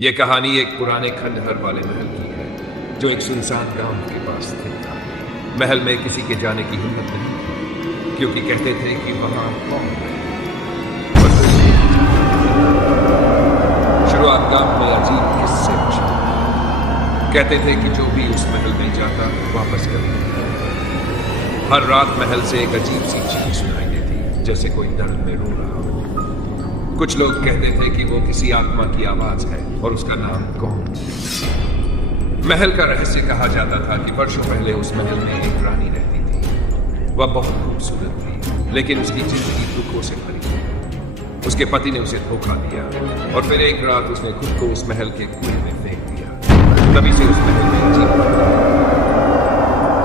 ये कहानी एक पुराने खंडहर वाले महल की है जो एक सुनसान गांव के पास स्थित था। महल में किसी के जाने की हिम्मत नहीं थी क्योंकि कहते थे कि वहां कौन है। शुरुआत गांव में अजीब किस्से मशहूर। कहते थे कि जो भी उस महल में जाता वापस कभी नहीं आता। हर रात महल से एक अजीब सी चीख सुनाई देती जैसे कोई दर्द में रो रहा हो। कुछ लोग कहते थे कि वो किसी आत्मा की आवाज है और उसका नाम कौन। महल का रहस्य कहा जाता था कि वर्षों पहले उस महल में एक रानी रहती थी। वह बहुत खूबसूरत थी लेकिन उसकी जिंदगी दुखों से भरी थी। उसके पति ने उसे धोखा दिया और फिर एक रात उसने खुद को उस महल के कुएं में फेंक दिया। तभी से उस महल में अजीब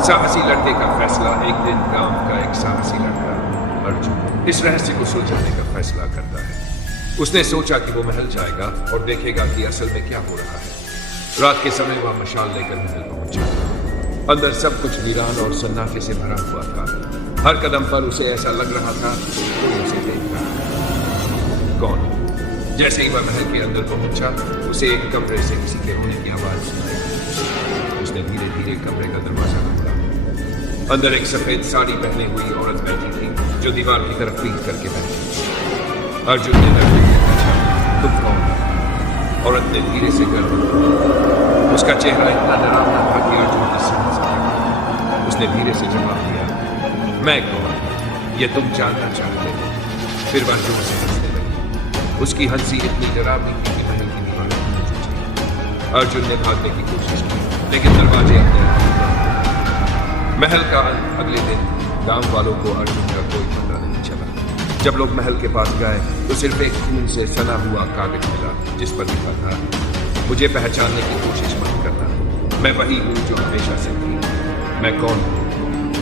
साहसी लड़के का फैसला। एक दिन गांव का एक साहसी लड़का अर्जुन इस रहस्य को सुलझाने का फैसला करता है। उसने सोचा कि वो महल जाएगा और देखेगा कि असल में क्या हो रहा है। रात के समय वह मशाल लेकर महल पहुंचा। अंदर सब कुछ वीरान और सन्नाटे से भरा हुआ था। हर कदम पर उसे ऐसा लग रहा था कि कोई उसे देख रहा है। कौन? जैसे ही वह महल के अंदर पहुंचा उसे एक कमरे से किसी के रोने की आवाज सुनाई। उसने धीरे धीरे कमरे का दरवाजा खोला। अंदर एक सफेद साड़ी पहने हुई औरत बैठी थी जो दीवार की तरफ पीट करके बैठी। अर्जुन ने लड़के से पूछा, तुम कौन? औरत ने धीरे से गर्दन हिलाई। उसका चेहरा इतना डरावना था कि अर्जुन ने समझ गया। उसने धीरे से जवाब दिया, मैं कौन? ये तुम जानना चाहते हो? फिर वह जोर से हंसने लगी। उसकी हंसी इतनी डरावनी थी कि महल की दीवारें गूंज उठी। अर्जुन ने भागने की कोशिश की लेकिन दरवाजे अपने आप बंद। महल का अंत। अगले दिन गांव वालों को अर्जुन का कोई पता नहीं चला। जब लोग महल के पास गए तो सिर्फ एक खून से सना हुआ कागज मिला जिस पर लिखा था, मुझे पहचानने की कोशिश मत करना, मैं वही हूँ जो हमेशा से थी। मैं कौन हूँ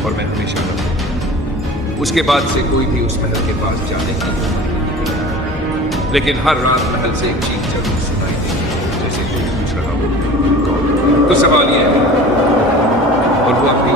और मैं हमेशा रहूंगा। उसके बाद से कोई भी उस महल के पास जाने की हिम्मत नहीं करता। लेकिन हर रात महल से एक चीख जरूर सुनाई देती जैसे कोई पूछ रहा हो कौन। तो सवाल यह है और वो अपनी